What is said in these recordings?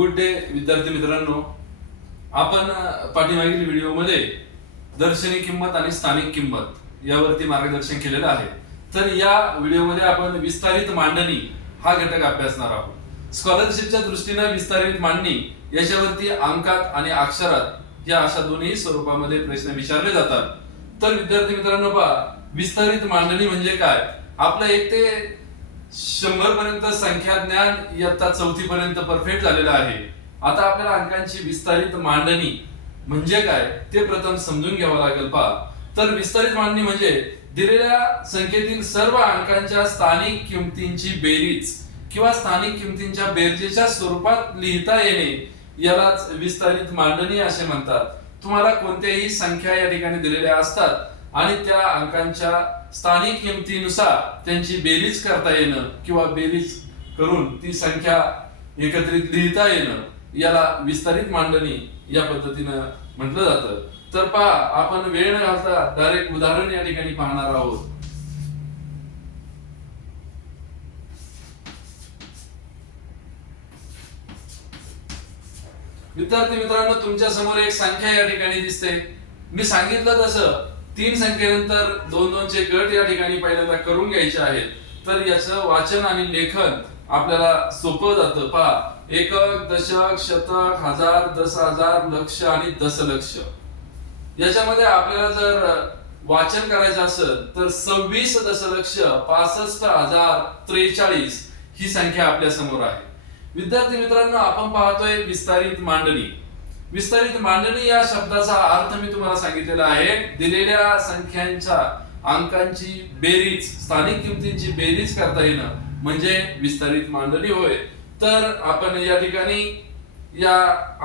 Good day विद्यार्थी मित्रांनो, आपण पाठीमागील व्हिडिओमध्ये दर्शनी किंमत आणि स्थानिक किंमत यावरती मार्गदर्शन केलेलं आहे. तर या व्हिडिओमध्ये आपण विस्तारित मांडणी हा घटक अभ्यासणार आहोत. स्कॉलरशिपच्या दृष्टीने विस्तारित मांडणी याच्यावरती अंकात आणि अक्षरात या अशा दोन्ही स्वरूपामध्ये प्रश्न विचारले जातात. तर विद्यार्थी मित्रांनो पहा, विस्तारित मांडणी म्हणजे काय? आपलं 1 ते 100 पर्यंत संख्या ज्ञान इयत्ता 4थी पर्यंत परफेक्ट झालेलं आहे. आता आपल्याला अंकांची विस्तारित मांडणी म्हणजे काय ते प्रथम समजून घ्यावं लागेल. पहा, तर विस्तारित मांडणी म्हणजे दिलेल्या संख्येतील सर्व अंकांच्या स्थानिक किमतींची बेरीज किंवा स्थानिक किमतींच्या बेरजेच्या स्वरूपात लिहिता येणे यालाच विस्तारित मांडणी असे म्हणतात. तुम्हाला कोणत्याही संख्या या ठिकाणी दिलेल्या असतात आणि त्या अंकांच्या स्थानिक किमतीनुसार त्यांची बेरीज करता येणं किंवा बेरीज करून ती संख्या एकत्रित लिहिता येणं याला विस्तारित मांडणी या पद्धतीनं म्हटलं जातं. तर पहा, आपण वेळ न घालता डायरेक्ट उदाहरण या ठिकाणी पाहणार आहोत. विद्यार्थी मित्रांनो, तुमच्या समोर एक संख्या या ठिकाणी दिसते. मी सांगितलं तसं 3 संख्येनंतर 2-2 चे गट या ठिकाणी पहिल्यांदा करून घ्यायचे आहेत. तर याचं वाचन आणि लेखन आपल्याला सोपं जातं. पहा, एकक, दशक, शतक, हजार, 10,000, लक्ष आणि दशलक्ष. याच्यामध्ये आपल्याला जर वाचन करायचं असेल तर 26 दशलक्ष 65,043 ही संख्या आपल्या समोर आहे. विद्यार्थी मित्रांनो, आपण पाहतोय विस्तारित मांडणी. विस्तारित मांडणी या शब्दाचा अर्थ मी तुम्हाला सांगितलेला आहे. दिलेल्या संख्यांच्या अंकांची बेरीज, स्थानिक किमतींची बेरीज करता येणं म्हणजे विस्तारित मांडणी होय. तर आपण या ठिकाणी या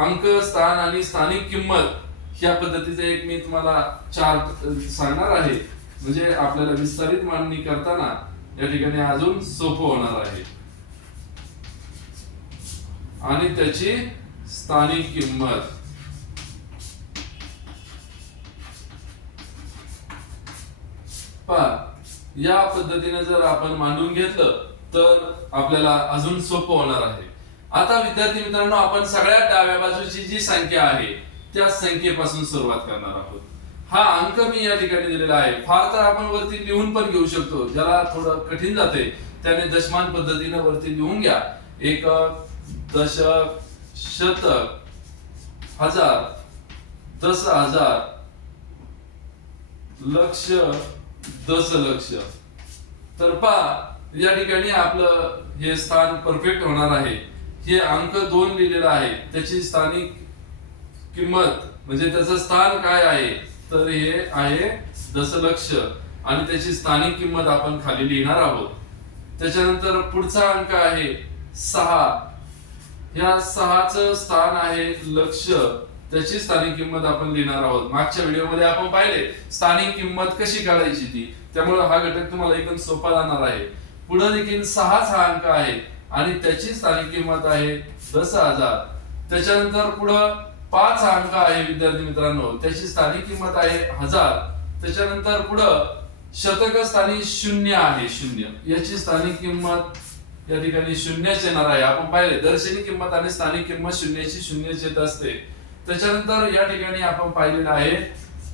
अंक, स्थान आणि स्थानिक किंमत या पद्धतीचे एक मी तुम्हाला चार्ट सांगणार आहे. म्हणजे आपल्याला विस्तारित मांडणी करताना या ठिकाणी अजून सोपं होणार आहे. आणि त्याची स्थानिक किंमत पहा, या पद्धतीने जर आपण मांडून घेतलं तर आपल्याला अजून सोपं होणार आहे. आता विद्यार्थी मित्रांनो, आपण सगळ्यात डाव्या बाजूची जी संख्या आहे त्या संख्येपासून सुरुवात करणार आहोत. हा अंक मी या ठिकाणी दिलेला आहे. फार तर आपण वरती लिहून पण घेऊ शकतो. ज्याला थोडं कठीण जाते त्याने दशमान पद्धतीने वरती लिहून घ्या. एकक, दशक, शतक, हजार, 10,000, लक्ष, दशलक्ष. तर पहा, या ठिकाणी आपलं हे स्थान परफेक्ट होणार आहे. हे अंक 2 लिहिलेला आहे, त्याची स्थानिक किंमत म्हणजे त्याचं स्थान काय आहे तर हे आहे दशलक्ष आणि त्याची स्थानिक किंमत आपण खाली लिहिणार आहोत. त्याच्यानंतर पुढचा अंक आहे 6. या 6चं स्थान आहे लक्ष, त्याची स्थानिक किंमत आपण लिहिणार आहोत. मागच्या व्हिडिओमध्ये आपण पाहिले स्थानिक किंमत कशी काढायची ती, त्यामुळे हा घटक तुम्हाला एकदम सोपा जाणार आहे. पुढे देखील 6च हा अंक आहे आणि त्याची स्थानिक किंमत आहे 10,000. त्याच्यानंतर पुढे 5 हा अंक आहे विद्यार्थी मित्रांनो, त्याची स्थानिक किंमत आहे 1000. त्याच्यानंतर पुढे शतक स्थानी 0 आहे, 0. याची स्थानिक किंमत या ठिकाणी 0च येणार आहे. आपण पाहिले दर्शनी किंमत आणि स्थानिक किंमत 0ची 0च येत असते. त्याच्यानंतर या ठिकाणी आपण पाहिलेलं आहे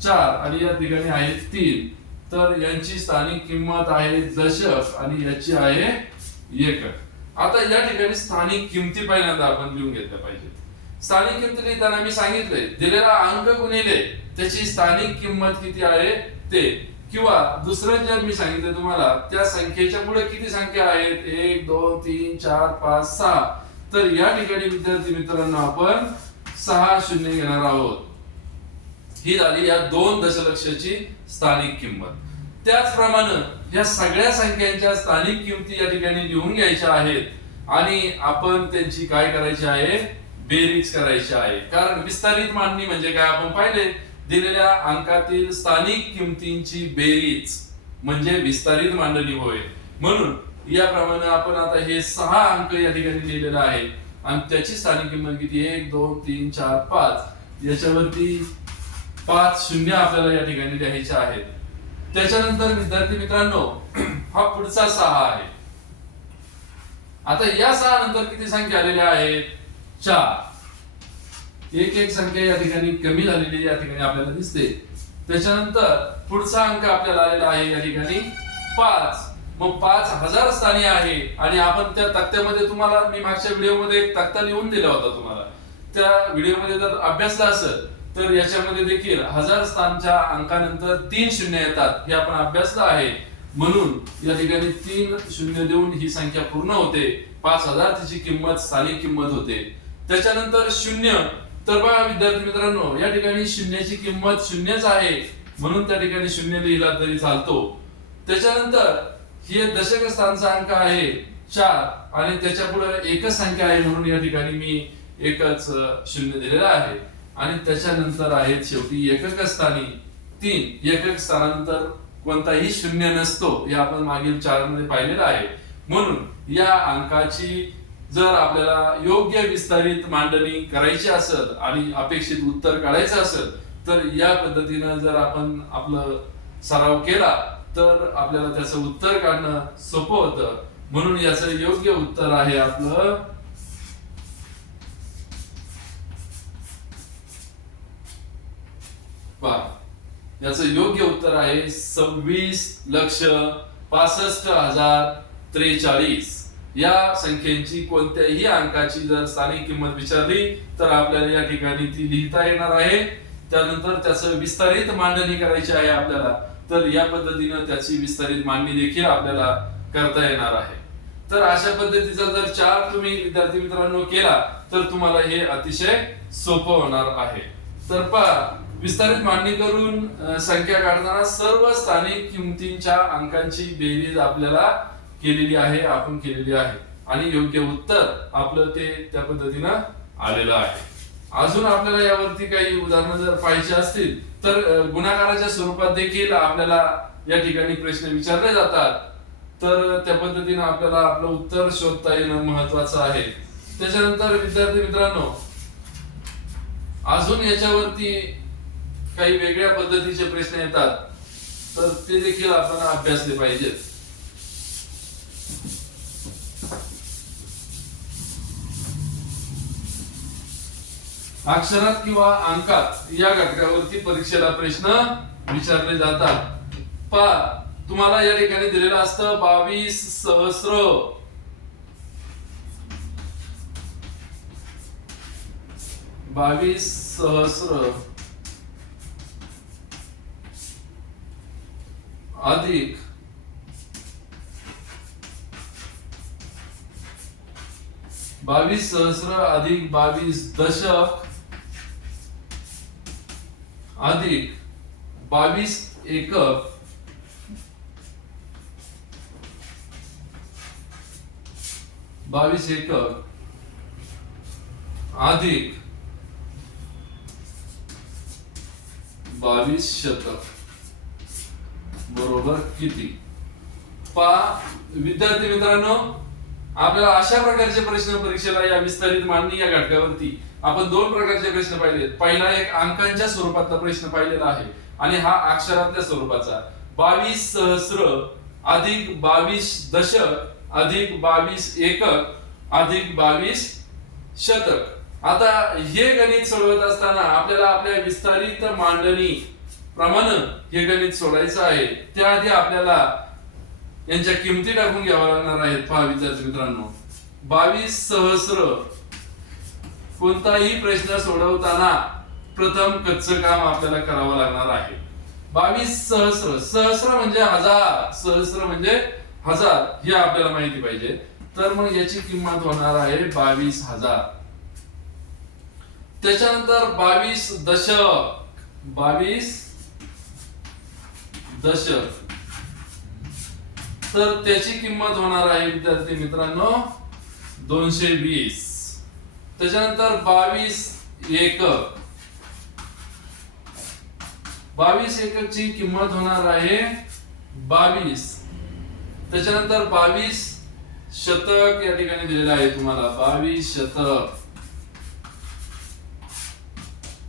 4 आणि या ठिकाणी आहे 3. तर यांची स्थानिक किंमत आहे दशक आणि याची आहे एकक. आता या ठिकाणी स्थानिक किमती पहिल्यांदा आपण लिहून घेतल्या पाहिजेत. स्थानिक किमती लिहिताना मी सांगितलंय दिलेला अंक गुणिले त्याची स्थानिक किंमत किती आहे ते, किंवा दुसरं जे मी सांगितलं तुम्हाला त्या संख्येच्या पुढे किती संख्या आहेत 1, 2, 3, 4, 5, 6. तर या ठिकाणी विद्यार्थी मित्रांनो आपण 6 शून्य घेणार आहोत. ही झाली या 2 दशलक्षाची स्थानिक किंमत. त्याचप्रमाणे या सगळ्या संख्यांच्या स्थानिक किमती या ठिकाणी लिहून घ्यायच्या आहेत आणि आपण त्यांची काय करायची आहे, बेरीज करायची आहे. कारण विस्तारित मांडणी म्हणजे काय आपण पाहिले दिलेल्या अंकातील स्थानिक किमतींची बेरीज म्हणजे विस्तारित मांडणी होय. म्हणून याप्रमाणे आपण आता हे 6 अंक या ठिकाणी लिहिलेला आहे आणि त्याची स्थानिक किंमत किती 1, 2, 3, 4, 5. याच्यावरती 5 शून्य आपल्याला या ठिकाणी लिहायचे आहेत. त्याच्यानंतर विद्यार्थी मित्रांनो हा पुढचा 6 आहे. आता या 6 नंतर किती संख्या आलेल्या आहेत 4 एक एक संख्या या ठिकाणी कमी झालेली या ठिकाणी आपल्याला दिसते. त्याच्यानंतर पुढचा अंक आपल्याला आलेला आहे या ठिकाणी 5. मग 5000 स्थानी आहे आणि आपण त्या तक्त्यामध्ये तुम्हाला मी मागच्या व्हिडिओमध्ये एक तक्ता लिहून दिला होता तुम्हाला. त्या व्हिडिओमध्ये जर अभ्यासला असेल तर याच्यामध्ये देखील 1000 स्थानच्या अंकानंतर 3 शून्य येतात हे आपण अभ्यासलं आहे. म्हणून या ठिकाणी 3 शून्य देऊन ही संख्या पूर्ण होते. 5000 तिची किंमत स्थानिक किंमत होते. त्याच्यानंतर शून्य, तर बघा विद्यार्थी मित्रांनो या ठिकाणी शून्याची किंमत शून्यच आहे म्हणून त्या ठिकाणी शून्य लिहिला तरी चालतो. त्याच्यानंतर हे दशक स्थानचा अंक आहे 4 आणि त्याच्या पुढे एकच संख्या आहे म्हणून या ठिकाणी मी एकच शून्य दिलेला आहे. आणि त्याच्यानंतर आहेत शेवटी एकक स्थानी 3. एकक स्थानानंतर कोणताही शून्य नसतो हे आपण मागील 4 मध्ये पाहिलेलं आहे. म्हणून या अंकाची जर आपल्याला योग्य विस्तारित मांडणी करायची असेल आणि अपेक्षित उत्तर काढायचं असेल तर या पद्धतीनं जर आपण आपलं सराव केला तर आपल्याला त्याचं उत्तर काढणं सोपं होतं. म्हणून याचं योग्य उत्तर आहे आपलं याचं योग्य उत्तर आहे 26,65,043. या संख्येची कोणत्याही अंकाची जर स्थानिक किंमत विचारली तर आपल्याला या ठिकाणी ती लिहिता येणार आहे. त्यानंतर त्याचं विस्तारित मांडणी करायची आहे आपल्याला तर या पद्धतीनं त्याची विस्तारित मांडणी देखील आपल्याला करता येणार आहे. तर अशा पद्धतीचा जर 4 तुम्ही विद्यार्थी मित्रांनो केला तर तुम्हाला हे अतिशय सोपं होणार आहे. तर पहा विस्तारित मांडणी करून संख्या काढताना सर्व स्थानिक किमतींच्या अंकांची बेरीज आपल्याला केलेली आहे, आपण केलेली आहे आणि योग्य उत्तर आपलं ते त्या पद्धतीनं आलेलं आहे. अजून आपल्याला यावरती काही उदाहरणं जर पाहिजे असतील तर गुणाकाराच्या स्वरूपात देखील आपल्याला या ठिकाणी प्रश्न विचारले जातात. तर त्या पद्धतीनं आपल्याला आपलं उत्तर शोधता येणं महत्वाचं आहे. त्याच्यानंतर विद्यार्थी मित्रांनो अजून याच्यावरती काही वेगळ्या पद्धतीचे प्रश्न येतात तर ते देखील आपण अभ्यासले पाहिजेत. अक्षरात किंवा अंकात या घटकावरती परीक्षेला प्रश्न विचारले जातात. पहा तुम्हाला या ठिकाणी दिलेलं असतं 22,000 अधिक 22,000 अधिक 22 दशक अधिक 22 एकक अधिक 22 शतक बरोबर किती? पहा विद्यार्थी मित्रांनो आपल्याला अशा प्रकारचे प्रश्न परीक्षेला या विस्तारित मांडणी या घटकावरती आपण 2 प्रकारचे प्रश्न पाहिलेत. पहिला एक अंकांच्या स्वरूपातला प्रश्न पाहिलेला आहे आणि हा अक्षरातल्या स्वरूपाचा 22,000 अधिक 22 दशक अधिक 22 एकक अधिक 22 शतक. आता हे गणित सोडवत असताना आपल्याला आपल्या विस्तारित मांडणी प्रमाणे हे गणित सोडायचं आहे. त्याआधी आपल्याला यांच्या किमती टाकून घ्याव्या लागणार आहेत. पहा विद्यार्थी मित्रांनो 22,000 कोणताही प्रश्न सोडवताना प्रथम कच्चं काम आपल्याला करावं लागणार आहे. 22,000 सहस्र म्हणजे हजार, सहस्र म्हणजे हजार हे आपल्याला माहिती पाहिजे. तर मग याची किंमत होणार आहे 22,000. त्याच्यानंतर 22 दशक 22 दशक तर त्याची किंमत होणार आहे विद्यार्थी मित्रांनो 220. त्याच्यानंतर 22 एकक 22 एककची किंमत होणार आहे 22. त्याच्यानंतर 22 शतक या ठिकाणी दिलेलं आहे तुम्हाला 22 शतक.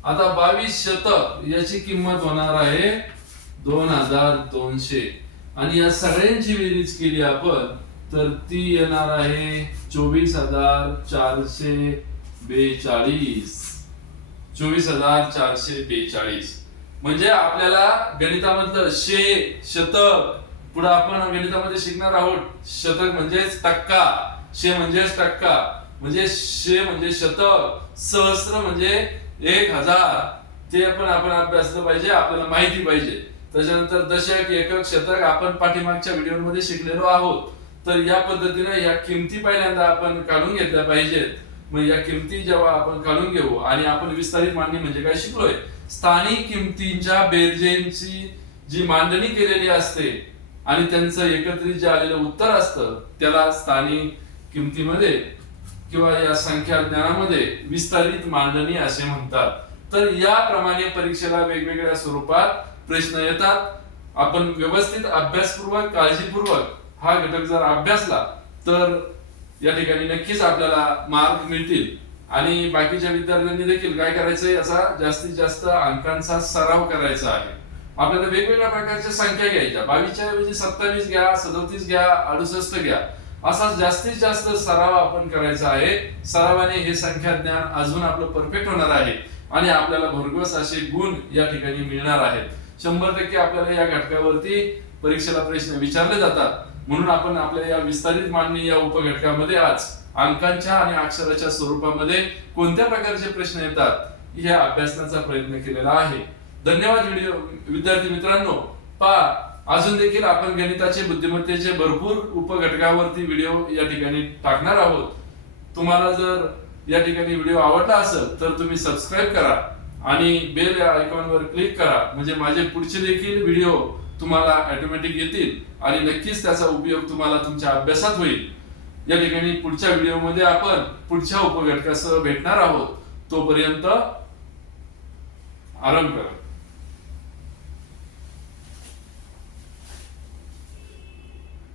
आता 22 शतक याची किंमत होणार आहे 2200 आणि या सगळ्यांची बेरीज केली आपण तर ती येणार आहे 24,450. 42 24,442 म्हणजे आपल्याला गणितामधलं शतक, पुढे आपण गणितामध्ये शिकणार आहोत शतक म्हणजेच टक्का, म्हणजेच टक्का, म्हणजे म्हणजे शतक, सहस्त्र म्हणजे 1000, ते आपण अभ्यासलं पाहिजे, आपल्याला माहिती पाहिजे. त्याच्यानंतर दशक, एकक, शतक आपण पाठीमागच्या व्हिडिओमध्ये शिकलेलो आहोत. तर या पद्धतीने या किमती पहिल्यांदा आपण काढून घेतल्या पाहिजेत. मग या किमती जेव्हा आपण काढून घेऊ आणि आपण विस्तारित मांडणी म्हणजे काय शिकलोय, स्थानिक किमतींच्या बेरजेंची जी मांडणी केलेली असते आणि त्यांचं एकत्रित जे आलेलं उत्तर असतं त्याला स्थानिक किमतीमध्ये किंवा या संख्या ज्ञानामध्ये विस्तारित मांडणी असे म्हणतात. तर याप्रमाणे परीक्षेला वेगवेगळ्या स्वरूपात प्रश्न येतात. आपण व्यवस्थित अभ्यासपूर्वक, काळजीपूर्वक हा घटक जर अभ्यासला तर या ठिकाणी नक्कीच आपल्याला मार्क मिळतील. आणि बाकीच्या विद्यार्थ्यांनी देखील काय करायचंय, याचा जास्तीत जास्त अंकांचा सराव करायचा आहे. आपल्याला वेगवेगळ्या प्रकारच्या संख्या घ्यायच्या, 22च्या ऐवजी 27 घ्या, 37 घ्या, 68 घ्या, असा जास्तीत जास्त सराव आपण करायचा आहे. सरावाने हे संख्या ज्ञान अजून आपलं परफेक्ट होणार आहे आणि आपल्याला भरघोस असे गुण या ठिकाणी मिळणार आहेत. 100% आपल्याला या घटकावरती परीक्षेला प्रश्न विचारले जातात. म्हणून आपण आपल्या या विस्तारित मांडणी या उपघटकामध्ये आज अंकांच्या आणि अक्षराच्या स्वरूपामध्ये कोणत्या प्रकारचे प्रश्न येतात हे अभ्यासण्याचा प्रयत्न केलेला आहे. धन्यवाद विद्यार्थी मित्रांनो. अजून देखील आपण गणिताचे बुद्धिमत्तेचे भरपूर उपघटकावरती व्हिडिओ या ठिकाणी टाकणार आहोत. तुम्हाला जर या ठिकाणी व्हिडिओ आवडला असेल तर तुम्ही सबस्क्राईब करा आणि बेल या आयकॉनवर क्लिक करा, म्हणजे माझे पुढचे देखील व्हिडिओ तुम्हाला ऑटोमॅटिक येतील आणि नक्कीच त्याचा उपयोग तुम्हाला तुमच्या अभ्यासात होईल. या ठिकाणी पुढच्या व्हिडिओमध्ये आपण पुढच्या उपघटकासह भेटणार आहोत. तोपर्यंत आराम करा.